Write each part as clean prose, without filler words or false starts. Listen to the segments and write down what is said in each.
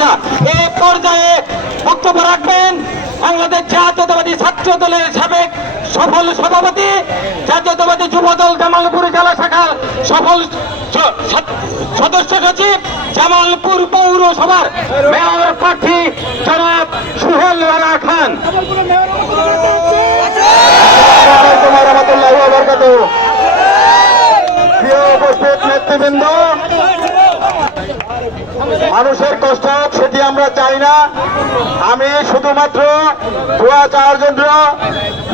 শুভেচ্ছা। এই পর্যায়ে বক্তব্য রাখবেন বাংলাদেশ জাতীয়তাবাদী ছাত্র দলের সাবেক সফল সভাপতি, জাতীয়তাবাদী যুব দল জামালপুর জেলা শাখার সফল সদস্য সচিব, জামালপুর পৌরসভার মেয়র প্রার্থী জনাব সোহেল রানা খান। প্রিয় উপস্থিত নেতৃবৃন্দ, মানুষের কষ্ট হোক সেটি আমরা চাই না। আমি শুধুমাত্র দোয়া চাওয়ার জন্য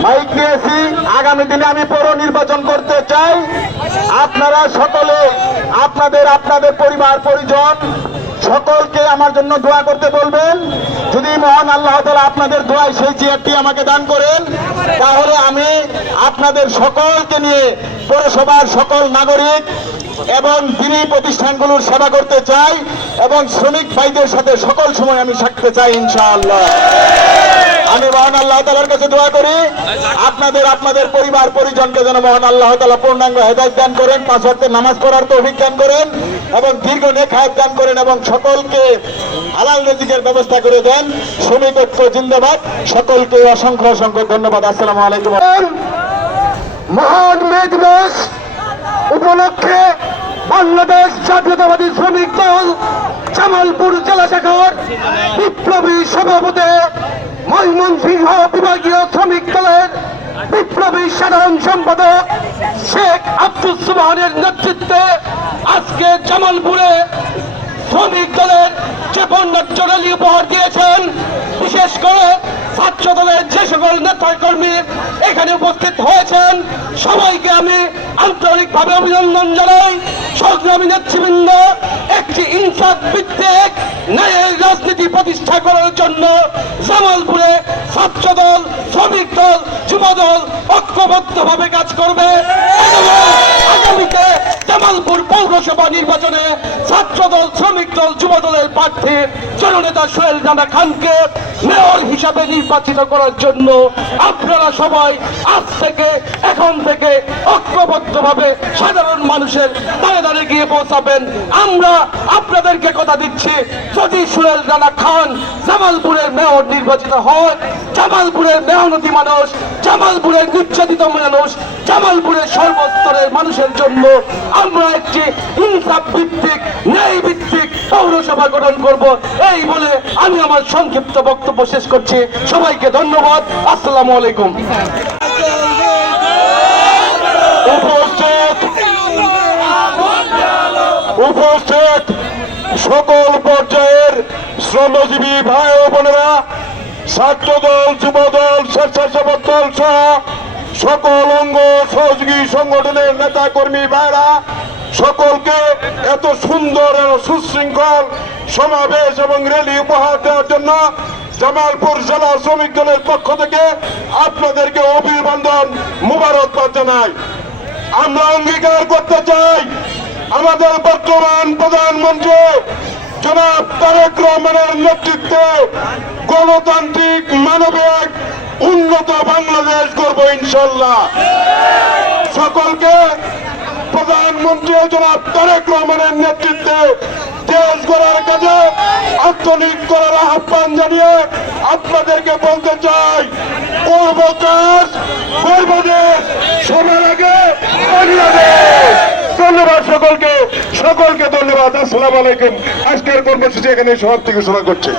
মাইক নিয়েছি। আগামী দিনে আমি পৌর নির্বাচন করতে চাই। আপনারা সকলে আপনাদের পরিবার পরিজন সকলকে আমার জন্য দোয়া করতে বলবেন। যদি মহান আল্লাহ তাআলা আপনাদের দোয়ায় সেই চেয়ারটি আমাকে দান করেন, তাহলে আমি আপনাদের সকলকে নিয়ে পৌরসভার সকল নাগরিক এবং দিনী প্রতিষ্ঠানগুলোর সেবা করতে চাই এবং শ্রমিক ভাইদের সাথে সকল সময় আমি থাকতে চাই ইনশাআল্লাহ। আমি মহান আল্লাহ তাআলার কাছে দোয়া করি আপনাদের পরিবার পরিজনকে যেন মহান আল্লাহ তাআলা পূর্ণাঙ্গ হেদায়েত দান করেন, 5 ওয়াক্তের নামাজ পড়ার তৌফিক দান করেন এবং দীর্ঘ নেক হায়াত দান করেন এবং সকলকে হালাল রিজিকের ব্যবস্থা করে দেন। শ্রমিক ঐক্য জিন্দাবাদ। সকলকে অসংখ্য অসংখ্য ধন্যবাদ। আসসালামু আলাইকুম। মহান মে দিবস উপলক্ষে বাংলাদেশ জাতীয়তাবাদী শ্রমিক দল জামালপুর জেলা শাখার বিপ্লবী সভাপতি, ময়মনসিংহ বিভাগীয় শ্রমিক দলের বিপ্লবী সাধারণ সম্পাদক শেখ আব্দুস সুবহানের নেতৃত্বে আজকে জামালপুরে শ্রমিক দলের যে বর্ণাঢ্য র্যালি উপহার দিয়েছেন, বিশেষ করে ছাত্র দলের যে সকল নেতা কর্মী এখানে উপস্থিত হয়েছেন, সবাইকে আমি আন্তরিকভাবে অভিনন্দন জানাই। সংগ্রামী নেতৃবৃন্দ, একটি ইনসাফ ভিত্তিক ন্যায়ের রাজনীতি প্রতিষ্ঠা করার জন্য জামালপুরে ছাত্র দল, শ্রমিক দল, যুব দল ঐক্যবদ্ধভাবে কাজ করবে। আগামীতে জামালপুর পৌরসভা নির্বাচনে ছাত্র দল, শ্রমিক দল, যুব দলের প্রার্থী জননেতা সোহেল রানা খানকে মেয়র হিসাবে নির্বাচিত করার জন্য আপনারা সবাই এখন থেকে ঐক্যবদ্ধভাবে সাধারণ মানুষের দাঁড়ে দাঁড়িয়ে গিয়ে পৌঁছাবেন। আমরা আপনাদেরকে কথা দিচ্ছি, যদি সোহেল রানা খান জামালপুরের মেয়র নির্বাচিত হয়, জামালপুরের মেহনতি মানুষ, জামালপুরের নির্যাতিত মানুষ, জামালপুরের সর্বস্তরের মানুষের জন্য আমরা একটি ইনসাফ ভিত্তিক, ন্যায় ভিত্তিক পৌরসভা গঠন করব। এই বলে আমি আমার সংক্ষিপ্ত বক্তব্য শেষ করছি। সবাইকে ধন্যবাদ। আসসালামু আলাইকুম। উপস্থিত সকল পর্যায়ের শ্রমজীবী ভাই ও বোনেরা, ছাত্র দল, যুব দল, স্বেচ্ছাসেবক দল সহ সকল অঙ্গ সহযোগী সংগঠনের নেতা কর্মী ভাইরা, সকলকে এত সুন্দর এবং সুশৃঙ্খল সমাবেশ এবং র্যালি উপহার দেওয়ার জন্য জামালপুর জেলা শ্রমিক দলের পক্ষ থেকে আপনাদেরকে অভিনন্দন, মুবারকবাদ জানাই। আমরা অঙ্গীকার করতে চাই, আমাদের বর্তমান প্রধানমন্ত্রী জনাব তারেক রহমানের নেতৃত্বে গণতান্ত্রিক, মানবিক, উন্নত বাংলাদেশ করব ইনশাল্লাহ। সকলকে প্রধানমন্ত্রী জনাব তারেক রহমানের নেতৃত্বে দেশ গড়ার কাজে আত্মনিয়োগ করার আহ্বান জানিয়ে আপনাদেরকে বলতে চাই, করব কাজ, করব দেশ, সবার আগে বাংলাদেশ। ধন্যবাদ সকলকে ধন্যবাদ। আসসালামু আলাইকুম। আজকের কর্মসূচি এখানে সমাপ্তি ঘোষণা করছে।